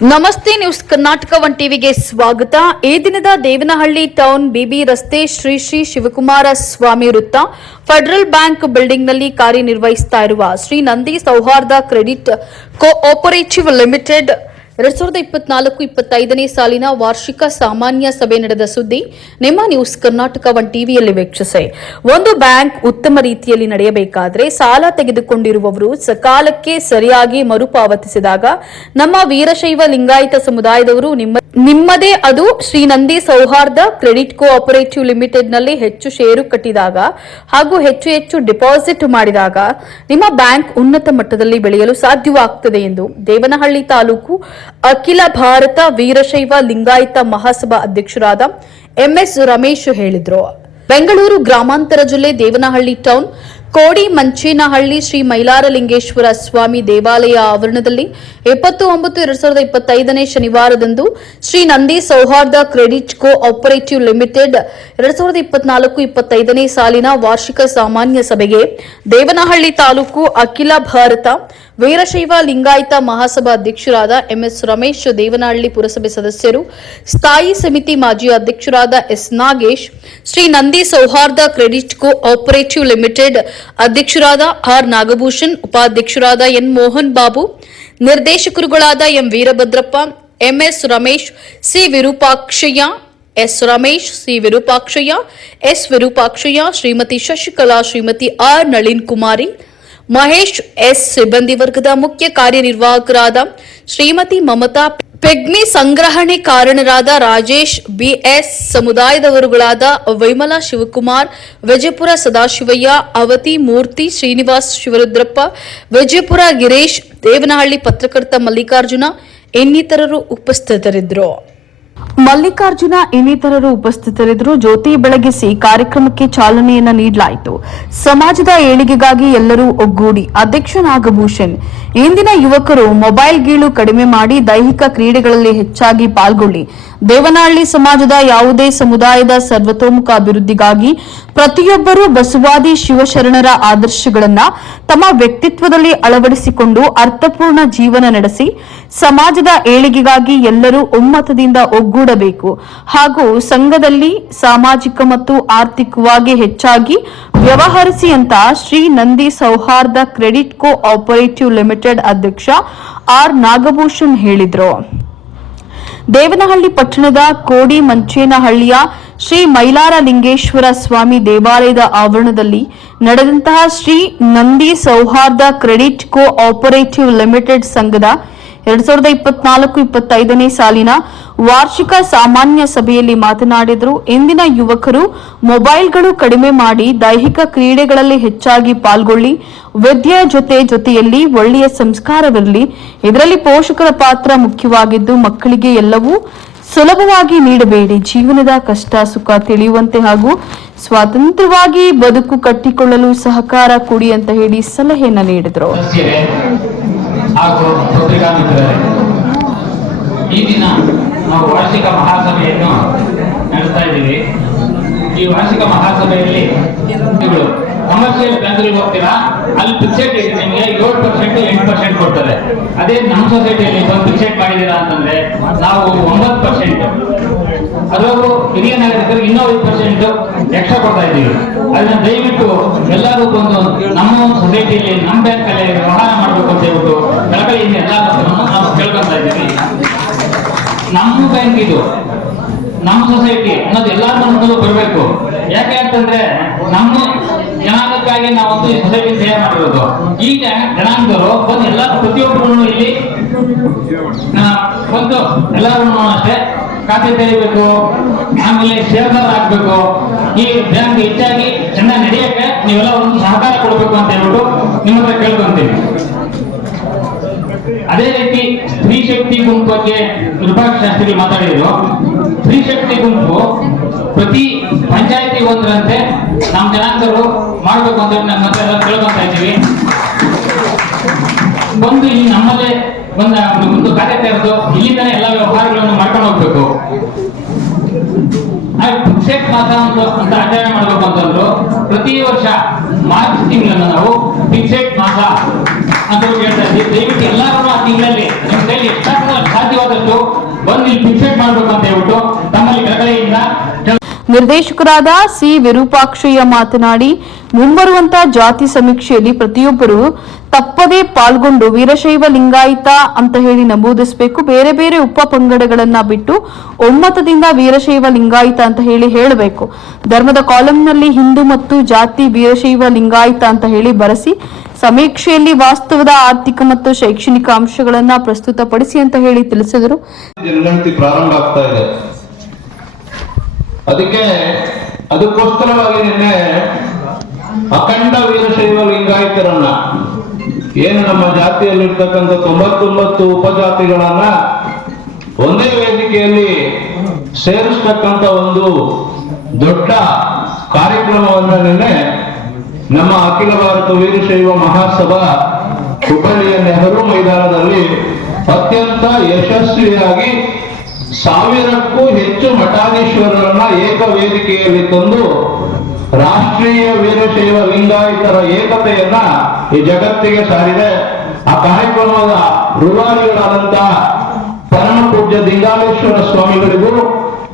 ನಮಸ್ತೆ news Karnataka one ಟಿವಿಗೆ ಸ್ವಾಗತ. ಈ ದಿನದ ದೇವನಹಳ್ಳಿ ಟೌನ್ ಬಿಬಿ ರಸ್ತೆ ಶ್ರೀ ಶ್ರೀ ಶಿವಕುಮಾರ ಸ್ವಾಮಿ ವೃತ್ತ ಫೆಡರಲ್ ಬ್ಯಾಂಕ್ ಬಿಲ್ಡಿಂಗ್ನಲ್ಲಿ ಕಾರ್ಯನಿರ್ವಹಿಸ್ತಾ ಇರುವ Shri Nandi Souharda credit cooperative limited ಎರಡ್ ಸಾವಿರದ ಇಪ್ಪತ್ನಾಲ್ಕು, ಇಪ್ಪತ್ತೈದನೇ ಸಾಲಿನ ವಾರ್ಷಿಕ ಸಾಮಾನ್ಯ ಸಭೆ ನಡೆದ ಸುದ್ದಿ ನಿಮ್ಮ ನ್ಯೂಸ್ ಕರ್ನಾಟಕ ಒನ್ ಟಿವಿಯಲ್ಲಿ ವೀಕ್ಷಿಸಿ. ಒಂದು ಬ್ಯಾಂಕ್ ಉತ್ತಮ ರೀತಿಯಲ್ಲಿ ನಡೆಯಬೇಕಾದರೆ ಸಾಲ ತೆಗೆದುಕೊಂಡಿರುವವರು ಸಕಾಲಕ್ಕೆ ಸರಿಯಾಗಿ ಮರುಪಾವತಿಸಿದಾಗ ನಮ್ಮ ವೀರಶೈವ ಲಿಂಗಾಯತ ಸಮುದಾಯದವರು ನಿಮ್ಮ ನಿಮ್ಮದೇ ಅದು ಶ್ರೀ ನಂದಿ ಸೌಹಾರ್ದ ಕ್ರೆಡಿಟ್ ಕೋಆಪರೇಟಿವ್ ಲಿಮಿಟೆಡ್ನಲ್ಲಿ ಹೆಚ್ಚು ಷೇರು ಕಟ್ಟಿದಾಗ ಹಾಗೂ ಹೆಚ್ಚು ಹೆಚ್ಚು ಡಿಪಾಸಿಟ್ ಮಾಡಿದಾಗ ನಿಮ್ಮ ಬ್ಯಾಂಕ್ ಉನ್ನತ ಮಟ್ಟದಲ್ಲಿ ಬೆಳೆಯಲು ಸಾಧ್ಯವಾಗುತ್ತದೆ ಎಂದು ದೇವನಹಳ್ಳಿ ತಾಲೂಕು ಅಖಿಲ ಭಾರತ ವೀರಶೈವ ಲಿಂಗಾಯತ ಮಹಾಸಭಾ ಅಧ್ಯಕ್ಷರಾದ ಎಂಎಸ್ ರಮೇಶ್ ಹೇಳಿದರು. ಬೆಂಗಳೂರು ಗ್ರಾಮಾಂತರ ಜಿಲ್ಲೆ ದೇವನಹಳ್ಳಿ ಟೌನ್, ಕೋಡಿ ಮಂಚೇನಹಳ್ಳಿ ಶ್ರೀ ಮೈಲಾರಲಿಂಗೇಶ್ವರ ಸ್ವಾಮಿ ದೇವಾಲಯ ಆವರಣದಲ್ಲಿ ಇಪ್ಪತ್ತು ಒಂಬತ್ತು ಎರಡ್ ಸಾವಿರದ ಇಪ್ಪತ್ತೈದನೇ ಶನಿವಾರದಂದು Shri Nandi Souharda credit co operative limited ಎರಡ್ ಸಾವಿರದ ಇಪ್ಪತ್ನಾಲ್ಕು, ಇಪ್ಪತ್ತೈದನೇ ಸಾಲಿನ ವಾರ್ಷಿಕ ಸಾಮಾನ್ಯ ಸಭೆಗೆ ದೇವನಹಳ್ಳಿ ತಾಲೂಕು ಅಖಿಲ ಭಾರತ ವೀರಶೈವ ಲಿಂಗಾಯತ ಮಹಾಸಭಾ ಅಧ್ಯಕ್ಷರಾದ ಎಂಎಸ್ ರಮೇಶ್ ದೇವನಹಳ್ಳಿ ಪುರಸಭೆ ಸದಸ್ಯರು, ಸ್ಥಾಯಿ ಸಮಿತಿ ಮಾಜಿ ಅಧ್ಯಕ್ಷರಾದ S Nagesh, Shri Nandi Souharda credit cooperative limited ಅಧ್ಯಕ್ಷರಾದ ಆರ್ ನಾಗಭೂಷಣ್, ಉಪಾಧ್ಯಕ್ಷರಾದ N Mohan Babu, ನಿರ್ದೇಶಕರುಗಳಾದ M Veerabhadrappa, MS Ramesh, C Virupakshayya, S Ramesh, C Virupakshayya, S Virupakshayya, Shrimati Shashikala, Shrimati R Nalin Kumari Mahesh S ಸಿಬ್ಬಂದಿ ವರ್ಗದ ಮುಖ್ಯ ಕಾರ್ಯನಿರ್ವಾಹಕರಾದ ಶ್ರೀಮತಿ ಮಮತಾ ಪೆಗ್ಮಿ ಸಂಗ್ರಹಣೆ ಕಾರಣರಾದ Rajesh, BS ಸಮುದಾಯದವರುಗಳಾದ ವೈಮಲಾ ಶಿವಕುಮಾರ್, ವಿಜಯಪುರ ಸದಾಶಿವಯ್ಯ, ಅವತಿ ಮೂರ್ತಿ ಶ್ರೀನಿವಾಸ್ ಶಿವರುದ್ರಪ್ಪ, ವಿಜಯಪುರ ಗಿರೀಶ್, ದೇವನಹಳ್ಳಿ ಪತ್ರಕರ್ತ ಮಲ್ಲಿಕಾರ್ಜುನ, ಇನ್ನಿತರರು ಉಪಸ್ಥಿತರಿದ್ದರು. ಮಲ್ಲಿಕಾರ್ಜುನ ಇನ್ನಿತರರು ಉಪಸ್ಥಿತರಿದ್ದರು ಜ್ಯೋತಿ ಬೆಳಗಿಸಿ ಕಾರ್ಯಕ್ರಮಕ್ಕೆ ಚಾಲನೆಯನ್ನ ನೀಡಲಾಯಿತು. ಸಮಾಜದ ಏಳಿಗೆಗಾಗಿ ಎಲ್ಲರೂ ಒಗ್ಗೂಡಿ ಅಧ್ಯಕ್ಷ ನಾಗಭೂಷಣ್ ಇಂದಿನ ಯುವಕರು ಮೊಬೈಲ್ ಗೀಳು ಕಡಿಮೆ ಮಾಡಿ ದೈಹಿಕ ಕ್ರೀಡೆಗಳಲ್ಲಿ ಹೆಚ್ಚಾಗಿ ಪಾಲ್ಗೊಳ್ಳಿ. ದೇವನಹಳ್ಳಿ ಸಮಾಜದ ಯಾವುದೇ ಸಮುದಾಯದ ಸರ್ವತೋಮುಖ ಅಭಿವೃದ್ಧಿಗಾಗಿ ಪ್ರತಿಯೊಬ್ಬರೂ ಬಸವಾದಿ ಶಿವಶರಣರ ಆದರ್ಶಗಳನ್ನ ತಮ್ಮ ವ್ಯಕ್ತಿತ್ವದಲ್ಲಿ ಅಳವಡಿಸಿಕೊಂಡು ಅರ್ಥಪೂರ್ಣ ಜೀವನ ನಡೆಸಿ, ಸಮಾಜದ ಏಳಿಗೆಗಾಗಿ ಎಲ್ಲರೂ ಒಮ್ಮತದಿಂದ ಒಗ್ಗೂಡಬೇಕು. ಹಾಗೂ ಸಂಘದಲ್ಲಿ ಸಾಮಾಜಿಕ ಮತ್ತು ಆರ್ಥಿಕವಾಗಿ ಹೆಚ್ಚಾಗಿ ವ್ಯವಹರಿಸಿ ಅಂತ Shri Nandi Souharda credit cooperative limited ಅಧ್ಯಕ್ಷ ಆರ್ ನಾಗಭೂಷಣ್ ಹೇಳಿದ್ರು. ದೇವನಹಳ್ಳಿ ಪಟ್ಟಣದ ಕೋಡಿ ಮಂಚೇನಹಳ್ಳಿಯ ಶ್ರೀ ಮೈಲಾರ ಲಿಂಗೇಶ್ವರ ಸ್ವಾಮಿ ದೇವಾಲಯದ ಆವರಣದಲ್ಲಿ ನಡೆದಂತಹ Shri Nandi Souharda credit co operative limited ಸಂಘದ ಎರಡ್ ಸಾವಿರದ ಇಪ್ಪತ್ನಾಲ್ಕು, ಇಪ್ಪತ್ತೈದನೇ ಸಾಲಿನ ವಾರ್ಷಿಕ ಸಾಮಾನ್ಯ ಸಭೆಯಲ್ಲಿ ಮಾತನಾಡಿದರು. ಇಂದಿನ ಯುವಕರು ಮೊಬೈಲ್ಗಳು ಕಡಿಮೆ ಮಾಡಿ ದೈಹಿಕ ಕ್ರೀಡೆಗಳಲ್ಲಿ ಹೆಚ್ಚಾಗಿ ಪಾಲ್ಗೊಳ್ಳಿ. ವಿದ್ಯೆ ಜೊತೆ ಜೊತೆಯಲ್ಲಿ ಒಳ್ಳೆಯ ಸಂಸ್ಕಾರವಿರಲಿ. ಇದರಲ್ಲಿ ಪೋಷಕರ ಪಾತ್ರ ಮುಖ್ಯವಾಗಿದ್ದು, ಮಕ್ಕಳಿಗೆ ಎಲ್ಲವೂ ಸುಲಭವಾಗಿ ನೀಡಬೇಡಿ. ಜೀವನದ ಕಷ್ಟ, ಸುಖ ತಿಳಿಯುವಂತೆ ಹಾಗೂ ಸ್ವಾತಂತ್ರ್ಯವಾಗಿ ಬದುಕು ಕಟ್ಟಿಕೊಳ್ಳಲು ಸಹಕಾರ ಕೊಡಿ ಅಂತ ಹೇಳಿ ಸಲಹೆಯನ್ನ ನೀಡಿದರು. ಹಾಗೂ ಪತ್ರಿಕಾ ಮಿತ್ರರೇ ಈ ದಿನ ನಾವು ವಾರ್ಷಿಕ ಮಹಾಸಭೆಯನ್ನು ನಡೆಸ್ತಾ ಇದ್ದೀವಿ. ಈ ವಾರ್ಷಿಕ ಮಹಾಸಭೆಯಲ್ಲಿ ಕಮರ್ಷಿಯಲ್ ಬ್ಯಾಂಕ್ಗಳಿಗೆ ಹೋಗ್ತೀರಾ? ಅಲ್ಲಿ ಫಿಕ್ಸೆಡ್ ಇದೆ ನಿಮಗೆ ಏಳು ಪರ್ಸೆಂಟ್ ಎಂಟು ಪರ್ಸೆಂಟ್ ಕೊಡ್ತಾರೆ. ಅದೇ ನಮ್ಮ ಸೊಸೈಟಿಯಲ್ಲಿ ಫಿಕ್ಸೆಡ್ ಮಾಡಿದ್ದೀರಾ ಅಂತಂದ್ರೆ ನಾವು ಒಂಬತ್ತು ಪರ್ಸೆಂಟ್ ಅದರಲ್ಲೂ ಹಿರಿಯ ನಾಗರಿಕರು ಇನ್ನೂ ಐದು ಪರ್ಸೆಂಟ್ ಎಕ್ಸ್ಟ್ರಾ ಕೊಡ್ತಾ ಇದ್ದೀವಿ. ಅದನ್ನ ದಯವಿಟ್ಟು ಎಲ್ಲರೂ ಬಂದು ನಮ್ಮ ಸೊಸೈಟಿಯಲ್ಲಿ ನಮ್ಮ ಬ್ಯಾಂಕ್ ಅಲ್ಲಿ ವ್ಯವಹಾರ ಮಾಡಬೇಕು ಅಂತ ಹೇಳ್ಬಿಟ್ಟು ಕಳಕಳಿಯಿಂದ ಎಲ್ಲ ನಾವು ಇದ್ದೀವಿ. ನಮ್ಮ ಬ್ಯಾಂಕ್ ಇದು. ನಮ್ಮ ಸೊಸೈಟಿ ಅನ್ನೋದು ಎಲ್ಲರ ಮನಸ್ಸಲ್ಲೂ ಬರಬೇಕು. ಯಾಕೆ ಅಂತಂದ್ರೆ ನಮ್ಮ ಜನಾಂಗಕ್ಕಾಗಿ ನಾವೊಂದು ಸೊಸೈಟಿ ಸೇವೆ ಮಾಡಿರೋದು. ಈಗ ಜನಾಂಗರು ಬಂದು ಎಲ್ಲ ಪ್ರತಿಯೊಬ್ಬರು ಇಲ್ಲಿ ಬಂದು ಎಲ್ಲರೂ ಅಷ್ಟೇ. ಖಾತೆ ತೆರಿಬೇಕು, ಆಮೇಲೆ ಷೇರ್ದಾರ ಆಗ್ಬೇಕು. ಈ ಬ್ಯಾಂಕ್ ಹೆಚ್ಚಾಗಿ ಚೆನ್ನಾಗಿ ನಡೆಯಕ್ಕೆ ನೀವೆಲ್ಲ ಒಂದು ಸಹಕಾರ ಕೊಡಬೇಕು ಅಂತ ಹೇಳ್ಬಿಟ್ಟು ನಿಮ್ಮ ಹತ್ರ ಕೇಳ್ಕೊಂತೀವಿ ಅದೇ ರೀತಿ ಸ್ತ್ರೀ ಶಕ್ತಿ ಗುಂಪು ಬಗ್ಗೆ ವಿರೂಪಾಕ್ಷ ಶಾಸ್ತ್ರಿ ಮಾತಾಡಿದ್ರು. ಸ್ತ್ರೀ ಶಕ್ತಿ ಗುಂಪು ಪ್ರತಿ ಪಂಚಾಯತಿ ಒಂದರಂತೆ ನಮ್ಮ ಜನಾಂಗರು ಮಾಡ್ಬೇಕು ಅಂತ ನಮ್ಮ ಹತ್ರ ಕೇಳ್ಕೊಂತ ಇದ್ದೀವಿ. ಒಂದು ಈ ನಮ್ಮಲ್ಲೇ ಒಂದು ಖಾತೆ ತೆರೆದು ಇಲ್ಲಿಂದಲೇ ಎಲ್ಲ ವ್ಯವಹಾರಗಳನ್ನು ಮಾಡ್ಕೊಂಡು ಹೋಗ್ಬೇಕು. ಫಿಕ್ಸೆಡ್ ಅಂತ ಆಚರಣೆ ಮಾಡಬೇಕು ಅಂತಂದ್ರು, ಪ್ರತಿ ವರ್ಷ ಮಾರ್ಚ್ ತಿಂಗಳನ್ನ ನಾವು ಫಿಕ್ಸೆಡ್ ಮಾಸ ಅಂತ ಹೇಳ್ತಾ ಇದ್ದೀವಿ ದಯವಿಟ್ಟು ಎಲ್ಲರೂ ಆ ತಿಂಗಳಲ್ಲಿ ನಿಮ್ಮ ಕೈಲಿ ಎಷ್ಟಾಗ್ತದೆ ಸಾಧ್ಯವಾದಷ್ಟು ಬಂದು ಇಲ್ಲಿ ಫಿಕ್ಸೆಟ್ ಮಾಡ್ಬೇಕು ಅಂತ ಹೇಳ್ಬಿಟ್ಟು ತಮ್ಮಲ್ಲಿ ಕಳಕಳಿಯಿಂದ ಕೇಳ- ನಿರ್ದೇಶಕರಾದ ಸಿ ವಿರೂಪಾಕ್ಷಯ್ಯ ಮಾತನಾಡಿ ಮುಂಬರುವಂತಹ ಜಾತಿ ಸಮೀಕ್ಷೆಯಲ್ಲಿ ಪ್ರತಿಯೊಬ್ಬರು ತಪ್ಪದೇ ಪಾಲ್ಗೊಂಡು ವೀರಶೈವ ಲಿಂಗಾಯಿತ ಅಂತ ಹೇಳಿ ನಮೂದಿಸಬೇಕು, ಬೇರೆ ಬೇರೆ ಉಪ ಪಂಗಡಗಳನ್ನ ಬಿಟ್ಟು ಒಮ್ಮತದಿಂದ ವೀರಶೈವ ಲಿಂಗಾಯತ ಅಂತ ಹೇಳಿ ಹೇಳಬೇಕು. ಧರ್ಮದ ಕಾಲಂನಲ್ಲಿ ಹಿಂದೂ ಮತ್ತು ಜಾತಿ ವೀರಶೈವ ಲಿಂಗಾಯಿತ ಅಂತ ಹೇಳಿ ಬರೆಸಿ, ಸಮೀಕ್ಷೆಯಲ್ಲಿ ವಾಸ್ತವದ ಆರ್ಥಿಕ ಮತ್ತು ಶೈಕ್ಷಣಿಕ ಅಂಶಗಳನ್ನ ಪ್ರಸ್ತುತಪಡಿಸಿ ಅಂತ ಹೇಳಿ ತಿಳಿಸಿದರು. ಅದಕ್ಕೆ ಅದಕ್ಕೋಸ್ಕರವಾಗಿ ನಿನ್ನೆ ಅಖಂಡ ವೀರಶೈವ ಲಿಂಗಾಯತರನ್ನ, ಏನು ನಮ್ಮ ಜಾತಿಯಲ್ಲಿರ್ತಕ್ಕಂಥ ತೊಂಬತ್ತೊಂಬತ್ತು ಉಪಜಾತಿಗಳನ್ನ ಒಂದೇ ವೇದಿಕೆಯಲ್ಲಿ ಸೇರಿಸ್ತಕ್ಕಂಥ ಒಂದು ದೊಡ್ಡ ಕಾರ್ಯಕ್ರಮವನ್ನ ನಿನ್ನೆ ನಮ್ಮ ಅಖಿಲ ಭಾರತ ವೀರಶೈವ ಮಹಾಸಭಾ ಹುಬ್ಬಳ್ಳಿಯ ನೆಹರು ಮೈದಾನದಲ್ಲಿ ಅತ್ಯಂತ ಯಶಸ್ವಿಯಾಗಿ ಸಾವಿರಕ್ಕೂ ಹೆಚ್ಚು ಮಠಾಧೀಶ್ವರರನ್ನ ಏಕ ವೇದಿಕೆಯಲ್ಲಿ ತಂದು ರಾಷ್ಟ್ರೀಯ ವೀರಶೈವ ಲಿಂಗಾಯಿತರ ಏಕತೆಯನ್ನ ಈ ಜಗತ್ತಿಗೆ ಸಾರಿದೆ. ಆ ಕಾರ್ಯಕ್ರಮದ ರೂವಾರಿಗಳಾದಂತಹ ಪರಮ ಪೂಜ್ಯ ದಿಂಗಾಲೇಶ್ವರ ಸ್ವಾಮಿಗಳಿಗೂ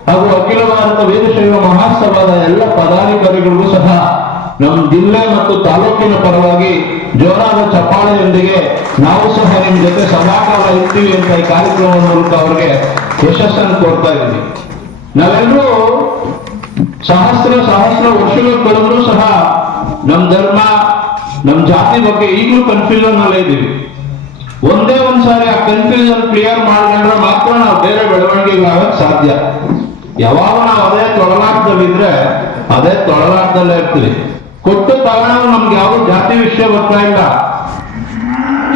ಹಾಗೂ ಅಖಿಲ ಭಾರತ ವೀರಶೈವ ಮಹಾಸಭಾದ ಎಲ್ಲ ಪದಾಧಿಕಾರಿಗಳಿಗೂ ಸಹ ನಮ್ಮ ಜಿಲ್ಲೆ ಮತ್ತು ತಾಲೂಕಿನ ಪರವಾಗಿ ಜೋರಾದ ಚಪ್ಪಾಳೆಯೊಂದಿಗೆ ನಾವು ಸಹ ನಿಮ್ಮ ಜೊತೆ ಸದಾಕಾಲ ಇರ್ತೀವಿ ಅಂತ ಈ ಕಾರ್ಯಕ್ರಮದ ಮೂಲಕ ಅವರಿಗೆ ಯಶಸ್ಸನ್ನು ಕೋರ್ತಾ ಇದ್ದೀವಿ ನಾವೆಲ್ಲರೂ ಸಹಸ್ರ ಸಹಸ್ರ ವರ್ಷಗಳು ಕಳೆದ್ರೂ ಸಹ ನಮ್ಮ ಧರ್ಮ ನಮ್ಮ ಜಾತಿ ಬಗ್ಗೆ ಈಗಲೂ ಕನ್ಫ್ಯೂಷನ್ ಅಲ್ಲೇ ಇದ್ದೀವಿ. ಒಂದೇ ಒಂದ್ಸಾರಿ ಆ ಕನ್ಫ್ಯೂಷನ್ ಕ್ಲಿಯರ್ ಮಾಡ್ಕೊಂಡ್ರೆ ಮಾತ್ರ ನಾವು ಬೇರೆ ಬೆಳವಣಿಗೆ ಆಗಕ್ ಸಾಧ್ಯ. ಯಾವಾಗ ನಾವು ಅದೇ ತೊಳಲಾಟದಲ್ಲಿದ್ರೆ ಅದೇ ತೊಳಲಾಟದಲ್ಲೇ ಇರ್ತೀವಿ. ಕೊಟ್ಟು ಕಾರಣ ನಮ್ಗೆ ಯಾವ ಜಾತಿ ವಿಷಯ ಬರ್ತಾ ಇಲ್ಲ.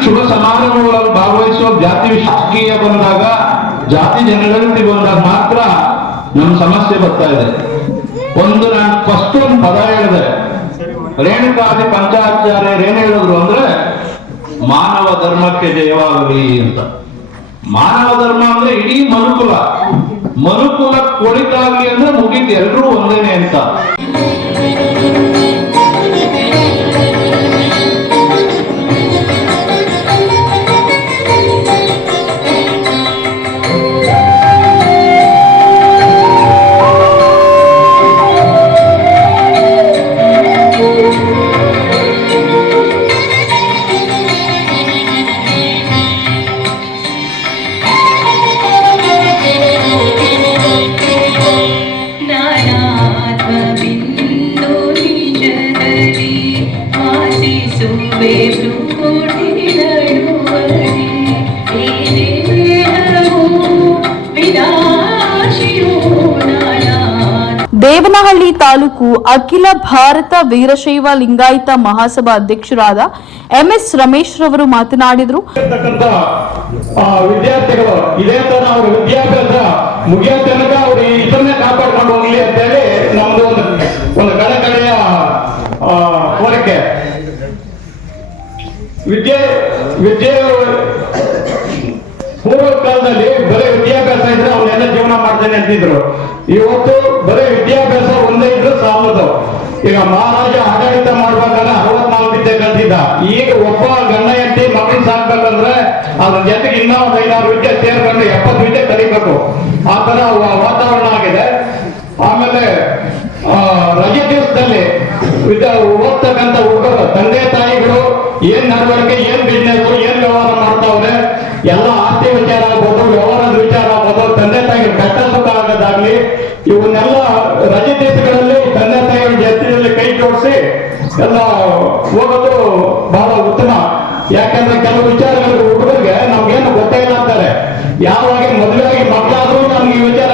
ಶುಭ ಸಮಾರಂಭಗಳಲ್ಲಿ ಭಾಗವಹಿಸುವ ಜಾತಿ ವಿಷಯ ಬಂದಾಗ, ಜಾತಿ ಜನಗಣತಿ ಬಂದಾಗ ಮಾತ್ರ ನಮ್ಮ ಸಮಸ್ಯೆ ಬರ್ತಾ ಇದೆ. ಒಂದು ನಾನು ಫಸ್ಟ್ ಒಂದು ಪದ ಹೇಳಿದೆ. ರೇಣುಕಾದಿ ಪಂಚಾಚಾರ್ಯ ಏನ್ ಹೇಳಿದ್ರು ಅಂದ್ರೆ, ಮಾನವ ಧರ್ಮಕ್ಕೆ ಜಯವಾಗಲಿ ಅಂತ. ಮಾನವ ಧರ್ಮ ಅಂದ್ರೆ ಇಡೀ ಮನುಕುಲ ಮನುಕುಲ ಕೊಳಿತಾಗ್ಲಿ ಅಂದ್ರೆ ಮುಗಿತು, ಎಲ್ರೂ ಒಂದೇನೆ ಅಂತ. ದೇವನಹಳ್ಳಿ ತಾಲೂಕು ಅಖಿಲ ಭಾರತ ವೀರಶೈವ ಲಿಂಗಾಯತ ಮಹಾಸಭಾ ಅಧ್ಯಕ್ಷರಾದ ಎಂಎಸ್ ರಮೇಶ್ ರವರು ಮಾತನಾಡಿದರು. ವಿದ್ಯಾರ್ಥಿಗಳು, ಇದೇ ತರ ಪೂರ್ವ ಕಾಲದಲ್ಲಿ ಇದ್ರೆ ಅವನ್ನೆಲ್ಲ ಜೀವನ ಮಾಡ್ತಾನೆ ಅಂತಿದ್ರು. ಇವತ್ತು ಬರೀ ವಿದ್ಯಾಭ್ಯಾಸ ಒಂದೇ ಇದ್ರೆ ಸಾಲದು ಈಗ ಮಹಾರಾಜ ಆಡಳಿತ ಮಾಡ್ಬೇಕಂದ್ರೆ ಅರವತ್ನಾಲ್ಕು ವಿದ್ಯೆ ಕಲ್ತಿದ್ದ. ಈಗ ಒಬ್ಬ ಗಂಡ ಎಂಟಿ ಮಕ್ಕಳು ಸಾಕ್ಬೇಕಂದ್ರೆ ಅದ್ರ ಜೊತೆಗೆ ಇನ್ನೂ ಒಂದು ಐದಾರು ವಿದ್ಯೆ ಸೇರ್ಕೊಂಡು ಎಪ್ಪತ್ತು ವಿದ್ಯೆ ಕಲಿಬೇಕು. ಆ ವಾತಾವರಣ ಆಗಿದೆ. ಆಮೇಲೆ ರಜೆ ದಿವಸದಲ್ಲಿ ವಿದ್ಯಾ, ಓದ್ತಕ್ಕಂಥ ಹುಡುಗರು, ತಂದೆ ತಾಯಿಗಳು, ಏನ್ ನಡವಳಿಕೆ, ಏನ್ ಬಿಸ್ನೆಸ್ ಏನ್ ವ್ಯವಹಾರ ಮಾಡ್ತಾವ್ರೆ, ಎಲ್ಲ ಆಸ್ತಿ ವಿಚಾರ ಆಗ್ಬೋದು, ವ್ಯವಹಾರದ ವಿಚಾರ ಆಗ್ಬೋದು, ತಂದೆ ತಾಯಿ ಕಷ್ಟ ಸುಖ ಆಗೋದಾಗ್ಲಿ, ಇವನ್ನೆಲ್ಲ ರಜೆ ದೇಶಗಳಲ್ಲಿ ತಂದೆ ತಾಯಿಗಳ ಜೊತೆಯಲ್ಲಿ ಕೈ ಜೋಡಿಸಿ ಎಲ್ಲ ಹೋಗೋದು ಬಹಳ ಉತ್ತಮ. ಯಾಕಂದ್ರೆ ಕೆಲವು ವಿಚಾರಗಳು ಹುಡುಗರಿಗೆ ನಮ್ಗೇನು ಗೊತ್ತೇ ಇಲ್ಲ ಅಂತಾರೆ. ಯಾವಾಗ ಮದುವೆಯಾಗಿ ಮಕ್ಕಳಾದ್ರೂ ನಮ್ಗೆ ವಿಚಾರ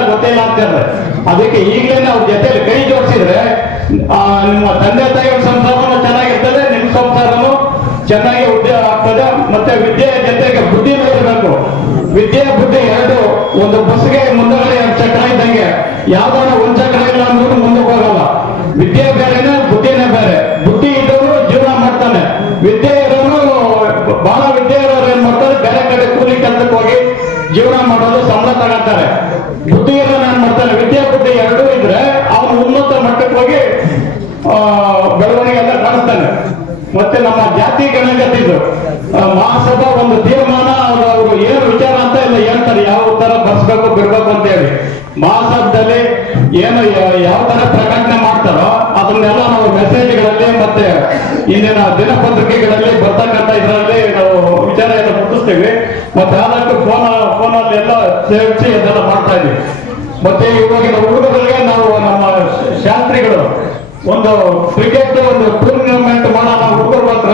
ಅಂತಾರೆ ಅದಕ್ಕೆ ಈಗಲೇ ನಾವು ಜೊತೆಲಿ ಕೈ ಜೋಡಿಸಿದ್ರೆ ನಿಮ್ಮ ತಂದೆ ತಾಯಿಗಳ ಸಂಸಾರನೂ ಚೆನ್ನಾಗಿರ್ತದೆ, ನಿಮ್ಮ ಸಂಸಾರನು ಚೆನ್ನಾಗಿ ಉದ್ಯೋಗ ಆಗ್ತದೆ, ಮತ್ತೆ ವಿದ್ಯೆ ಜೊತೆಗೆ ಬುದ್ಧಿ ಇರಬೇಕು. ವಿದ್ಯೆ ಬುದ್ಧಿ ಎರಡು, ಒಂದು ಬಸ್ಗೆ ಮುಂದಗಡೆ ಎರಡು ಚಕ್ರ ಇದ್ದಂಗೆ, ಯಾವ್ದಾರ ಒಂದು ಚಕ್ರ ಇಲ್ಲ ಅಂದ್ರೂ ಮುಂದಕ್ಕೆ ಹೋಗಲ್ಲ. ವಿದ್ಯೆ ಬೇರೆನೆ, ಬುದ್ಧಿನೇ ಬೇರೆ. ಬುದ್ಧಿ ಇದ್ದವರು ಜೀವನ ಮಾಡ್ತಾನೆ. ವಿದ್ಯೆ ಇರೋನು ಬಹಳ ವಿದ್ಯೆ ಇರೋರು ಏನ್ ಮಾಡ್ತಾರೆ? ಬೇರೆ ಕಡೆ ಕೂಲಿ ಕೆಲಸಕ್ಕೆ ಹೋಗಿ ಜೀವನ ಮಾಡೋದು ಸಂಬಳ ತಗೊಂತಾರೆ ಬುದ್ಧಿ ಇರೋನು ಏನ್ ಮಾಡ್ತಾನೆ ವಿದ್ಯೆ ಬುದ್ಧಿ ಎರಡೂ ಇದ್ರೆ ಅವನು ಉನ್ನತ ಮಟ್ಟಕ್ಕೆ ಹೋಗಿ ಆ, ಕಾಣಿಸ್ತಾನೆ ಮತ್ತೆ ನಮ್ಮ ಜಾತಿ ಗಣಗತಿದ್ದು ಆ, ಮಹಾಸಭಾ ಒಂದು ತೀರ್ಮಾನ ಅವರು ಏನು ವಿಚಾರ ಅಂತ ಇಲ್ಲ ಹೇಳ್ತಾರೆ ಯಾವ ತರ ಬರ್ಸ್ಬೇಕು ಬಿಡ್ಬೇಕು ಅಂತ ಹೇಳಿ ಮಹಾಸಭದಲ್ಲಿ ಏನು ಯಾವ ತರ ಪ್ರಕಟಣೆ ಮಾಡ್ತಾರೋ ಅದನ್ನೆಲ್ಲ ನಾವು ಮೆಸೇಜ್ಗಳಲ್ಲಿ ಮತ್ತೆ ಇಂದಿನ ದಿನಪತ್ರಿಕೆಗಳಲ್ಲಿ ಬರ್ತಕ್ಕಂಥ ಇದರಲ್ಲಿ ನಾವು ವಿಚಾರ ಎಲ್ಲ ಮುಟ್ಟಿಸ್ತೀವಿ ಮತ್ತೆ ಆದಷ್ಟು ಫೋನ್ ಫೋನಲ್ಲಿ ಎಲ್ಲ ಸೇರಿಸಿ ಅದೆಲ್ಲ ಮಾಡ್ತಾ ಇದ್ದೀವಿ. ಮತ್ತೆ ಇವಾಗಿನ ಹುಡುಗರಿಗೆ ನಾವು ನಮ್ಮ ಶಾಸ್ತ್ರಿಗಳು ಒಂದು ಕ್ರಿಕೆಟ್ ಒಂದು ಟೂರ್ನಮೆಂಟ್ ಮಾಡೋಣ ಹುಡುಗರು ಹತ್ರ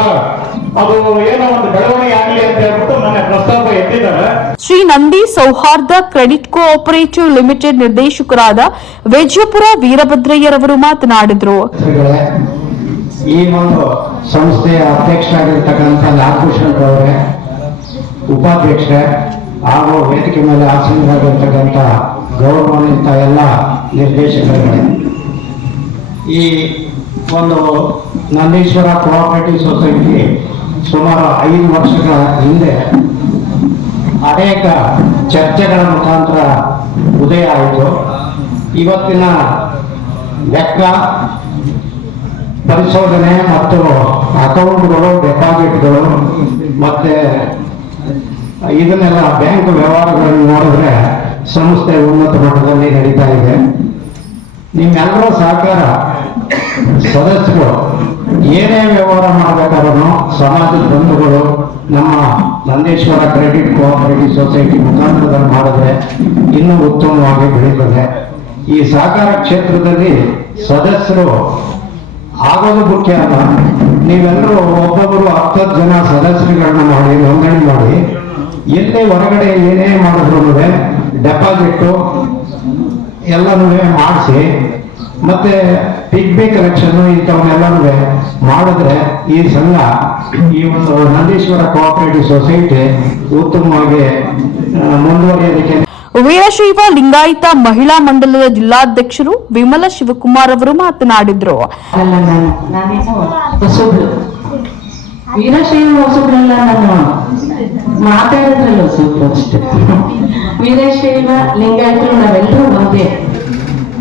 ಅದು ಏನೋ ಒಂದು ಬೆಳವಣಿಗೆ ಆಗಲಿ ಅಂತ ಹೇಳ್ಬಿಟ್ಟು ಮೊನ್ನೆ ಪ್ರಸ್ತಾಪ ಎತ್ತಿದ್ದಾರೆ. Shri Nandi Souharda credit cooperative limited ನಿರ್ದೇಶಕರಾದ ವೆಜ್ಜಪುರ ವೀರಭದ್ರಯ್ಯರವರು ಮಾತನಾಡಿದ್ರು. ಈ ಒಂದು ಸಂಸ್ಥೆಯ ಅಧ್ಯಕ್ಷರಾಗಿರ್ತಕ್ಕಂಥ ಲಾಲ್ಕೃಷ್ಣ ಅವರೇ ಉಪಾಧ್ಯಕ್ಷರೇ ಹಾಗೂ ವೇದಿಕೆ ಮೇಲೆ ಆಸೀನರಾಗಿರ್ತಕ್ಕಂಥ ಗೌರವಾನ್ವಿತ ಎಲ್ಲ ನಿರ್ದೇಶಕರುಗಳೇ ಈ ಒಂದು ನಂದೀಶ್ವರ ಕೋಆಪರೇಟಿವ್ ಸೊಸೈಟಿ ಸುಮಾರು ಐದು ವರ್ಷಗಳ ಹಿಂದೆ ಅನೇಕ ಚರ್ಚೆಗಳ ಮುಖಾಂತರ ಉದಯ ಆಯಿತು. ಇವತ್ತಿನ ಲೆಕ್ಕ, ಪರಿಶೋಧನೆ ಮತ್ತು ಅಕೌಂಟ್ಗಳು, ಡೆಪಾಸಿಟ್ಗಳು ಮತ್ತು ಇದನ್ನೆಲ್ಲ ಬ್ಯಾಂಕ್ ವ್ಯವಹಾರಗಳನ್ನು ನೋಡಿದ್ರೆ ಸಂಸ್ಥೆ ಉನ್ನತ ಮಟ್ಟದಲ್ಲಿ ನಡೀತಾ ಇದೆ. ನಿಮ್ಮೆಲ್ಲರ ಸಹಕಾರ ಸದಸ್ಯರು, ಏನೇ ವ್ಯವಹಾರ ಮಾಡಬೇಕಾದ್ರೂ ಸಮಾಜದ ಬಂಧುಗಳು ನಮ್ಮ ನಂದೇಶ್ವರ ಕ್ರೆಡಿಟ್ ಕೋಆಪರೇಟಿವ್ ಸೊಸೈಟಿ ಮುಖಾಂತರದಲ್ಲಿ ಮಾಡಿದ್ರೆ ಇನ್ನೂ ಉತ್ತಮವಾಗಿ ಬೆಳೀತದೆ. ಈ ಸಹಕಾರ ಕ್ಷೇತ್ರದಲ್ಲಿ ಸದಸ್ಯರು ಆಗೋದು ಮುಖ್ಯ ಅಲ್ಲ. ನೀವೆಲ್ಲರೂ ಒಬ್ಬೊಬ್ಬರು ಹತ್ತತ್ತು ಜನ ಸದಸ್ಯರುಗಳನ್ನ ಮಾಡಿ, ನೋಂದಣಿ ಮಾಡಿ, ಎಲ್ಲಿ ಹೊರಗಡೆ ಏನೇ ಮಾಡಿದ್ರು ಡೆಪಾಸಿಟ್ಟು ಎಲ್ಲನೂ ಮಾಡಿಸಿ, ಮತ್ತೆ ಪಿಗ್ಬಿ ಕಲೆಕ್ಷನ್ ಇಂಥವನ್ನೆಲ್ಲನೂ ಮಾಡಿದ್ರೆ ಈ ಸಂಘ ಈ ಒಂದು ನಂದೀಶ್ವರ ಕೋಆಪರೇಟಿವ್ ಸೊಸೈಟಿ ಉತ್ತಮವಾಗಿ ಮುಂದುವರಿಯೋದಕ್ಕೆ ವೀರಶೈವ ಲಿಂಗಾಯತ ಮಹಿಳಾ ಮಂಡಲದ ಜಿಲ್ಲಾಧ್ಯಕ್ಷರು ವಿಮಲ ಶಿವಕುಮಾರ್ ಅವರು ಮಾತನಾಡಿದ್ರು. ವೀರಶೈವ ಹೊಸಬ್ಳಲ್ಲ ನಾನು ಮಾತಾಡೋದ್ರಲ್ಲಿ ಹೊಸಬ್ಳು ಅಷ್ಟೇ. ವೀರಶೈವ ಲಿಂಗಾಯತರು ನಾವೆಲ್ಲರೂ ಒಂದೇ.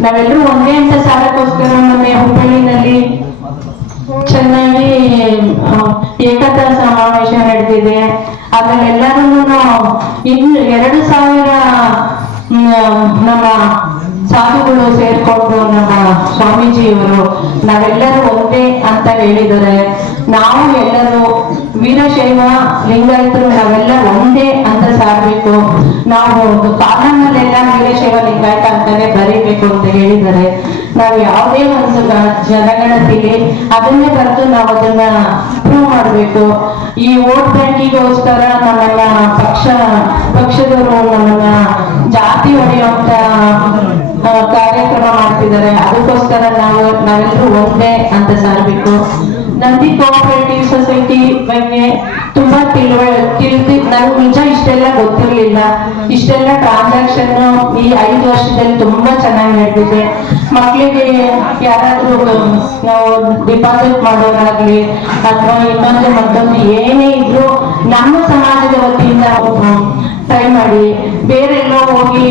ನಾವೆಲ್ಲರೂ ಒಂದೇ ಅಂತ ಸಾಲಕ್ಕೋಸ್ಕರ ಮೊನ್ನೆ ಹುಬ್ಬಳ್ಳಿನಲ್ಲಿ ಚೆನ್ನಾಗಿ ಏಕತಾ ಸಮಾವೇಶ ನಡೆದಿದೆ. ಅದನ್ನೆಲ್ಲರೂ ಇನ್ನು ಎರಡು ಸಾವಿರ ನಮ್ಮ ಸಾಧುಗಳು ಸೇರ್ಕೊಂಡು ನಮ್ಮ ಸ್ವಾಮೀಜಿಯವರು ನಾವೆಲ್ಲರೂ ಒಂದೇ ಅಂತ ಹೇಳಿದರೆ ನಾವು ಎಲ್ಲರೂ ವೀರಶೈವ ಲಿಂಗಾಯತರು, ನಾವೆಲ್ಲ ಒಂದೇ ಅಂತ ಸಾರ್ಬೇಕು. ನಾವು ಒಂದು ಕಾನೂನಲ್ಲೆಲ್ಲ ವೀರಶೈವ ಲಿಂಗಾಯತ ಅಂತಾನೆ ಬರೀಬೇಕು ಅಂತ ಹೇಳಿದ್ದಾರೆ ನಾವು ಯಾವುದೇ ಒಂದು ಜನಗಣತಿಗೆ ಅದನ್ನೇ ಬರೆದು ನಾವು ಅದನ್ನ ಪ್ರೂವ್ ಮಾಡಬೇಕು. ಈ ವೋಟ್ ಬ್ಯಾಂಕಿಗೋಸ್ಕರ ನಮ್ಮನ್ನ ಪಕ್ಷ, ಪಕ್ಷದವರು ನಮ್ಮನ್ನ ಜಾತಿ ಹೊಡೆಯುವಂತ ಕಾರ್ಯಕ್ರಮ ಮಾಡ್ತಿದ್ದಾರೆ. ಅದಕ್ಕೋಸ್ಕರ ನಾವು, ನಾವೆಲ್ಲರೂ ಒಂದೇ ಅಂತ ಸಾರ್ಬೇಕು. ನಂದಿ ಕೋಆಪರೇಟಿವ್ ಸೊಸೈಟಿ ಬಗ್ಗೆ ತಿಳುವ ತಿಳಿದು ನನಗೆ ನಿಜ ಇಷ್ಟೆಲ್ಲ ಗೊತ್ತಿರ್ಲಿಲ್ಲ. ಇಷ್ಟೆಲ್ಲ ಟ್ರಾನ್ಸಾಕ್ಷನ್ ಈ ಐದು ವರ್ಷದಲ್ಲಿ ತುಂಬಾ ಚೆನ್ನಾಗಿ ನಡೆದಿದೆ. ಮಕ್ಕಳಿಗೆ ಯಾರಾದ್ರೂ ನಾವು ಡಿಪಾಸಿಟ್ ಮಾಡೋರಾಗ್ಲಿ ಅಥವಾ ಇನ್ನೊಂದು ಮತ್ತೊಂದು ಏನೇ ಇದ್ರು ನಮ್ಮ ಸಮಾಜದ ವತಿಯಿಂದ ಟ್ರೈ ಮಾಡಿ. ಬೇರೆಲ್ಲೋ ಹೋಗಿ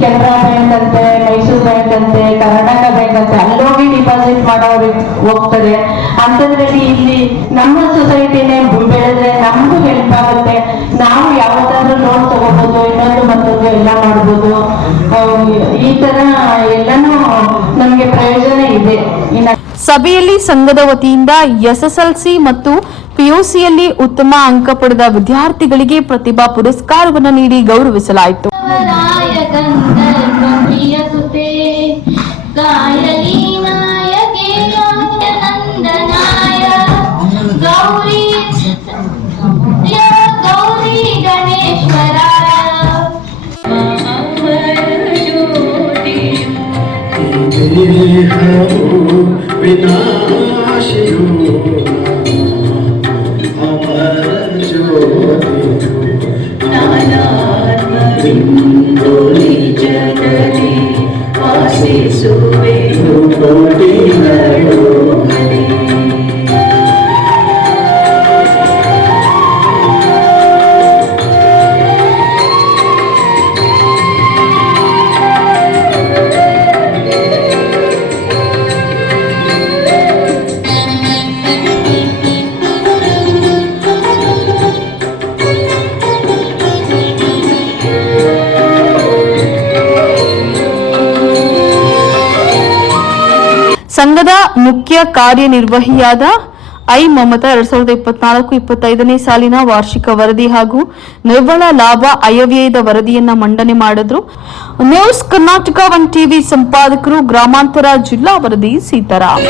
ಕೆನರಾ ಬ್ಯಾಂಕ್ ಅಂತೆ, ಮೈಸೂರು ಬ್ಯಾಂಕ್ ಅಂತೆ, ಕರ್ನಾಟಕ ಬ್ಯಾಂಕ್ ಅಂತೆ, ಅಲ್ಲೋಗಿ ಡಿಪಾಸಿಟ್ ಮಾಡೋರು ಹೋಗ್ತಾರೆ. ಅಂತದ್ರಲ್ಲಿ ಇಲ್ಲಿ ನಮ್ಮ ಸೊಸೈಟಿನೇ ಬೆಳೆದ್ರೆ ನಮಗೂ ಹೆಲ್ಪ್ ಆಗುತ್ತೆ. ನಾವು ಯಾವತ್ತಾದ್ರೂ ಲೋನ್ ತಗೋಬಹುದು ಇನ್ನೊಂದು ಮತ್ತೊಂದು ಎಲ್ಲ ಮಾಡ್ಬೋದು. ಈ ತರ ಎಲ್ಲಾನು ನಮ್ಗೆ ಪ್ರಯೋಜನ ಇದೆ. ಸಭೆಯಲ್ಲಿ ಸಂಘದ ವತಿಯಿಂದ ಎಸ್ಎಸ್ಎಲ್ಸಿ ಮತ್ತು ಪಿಯುಸಿಯಲ್ಲಿ ಉತ್ತಮ ಅಂಕ ಪಡೆದ ವಿದ್ಯಾರ್ಥಿಗಳಿಗೆ ಪ್ರತಿಭಾ ಪುರಸ್ಕಾರವನ್ನು ನೀಡಿ ಗೌರವಿಸಲಾಯಿತು. ಸಂಘದ ಮುಖ್ಯ ಕಾರ್ಯನಿರ್ವಹಿಯಾದ ಐ ಮಮತಾ ಎರಡ್ ಸಾವಿರದ ಇಪ್ಪತ್ನಾಲ್ಕು ಇಪ್ಪತ್ತೈದನೇ ಸಾಲಿನ ವಾರ್ಷಿಕ ವರದಿ ಹಾಗೂ ನಿವ್ವಳ ಲಾಭ ಅಯವ್ಯಯದ ವರದಿಯನ್ನ ಮಂಡನೆ ಮಾಡಿದ್ರು. ನ್ಯೂಸ್ ಕರ್ನಾಟಕ ಒನ್ ಟಿವಿ ಸಂಪಾದಕರು ಗ್ರಾಮಾಂತರ ಜಿಲ್ಲಾ ವರದಿ ಸೀತಾರಾಮ್.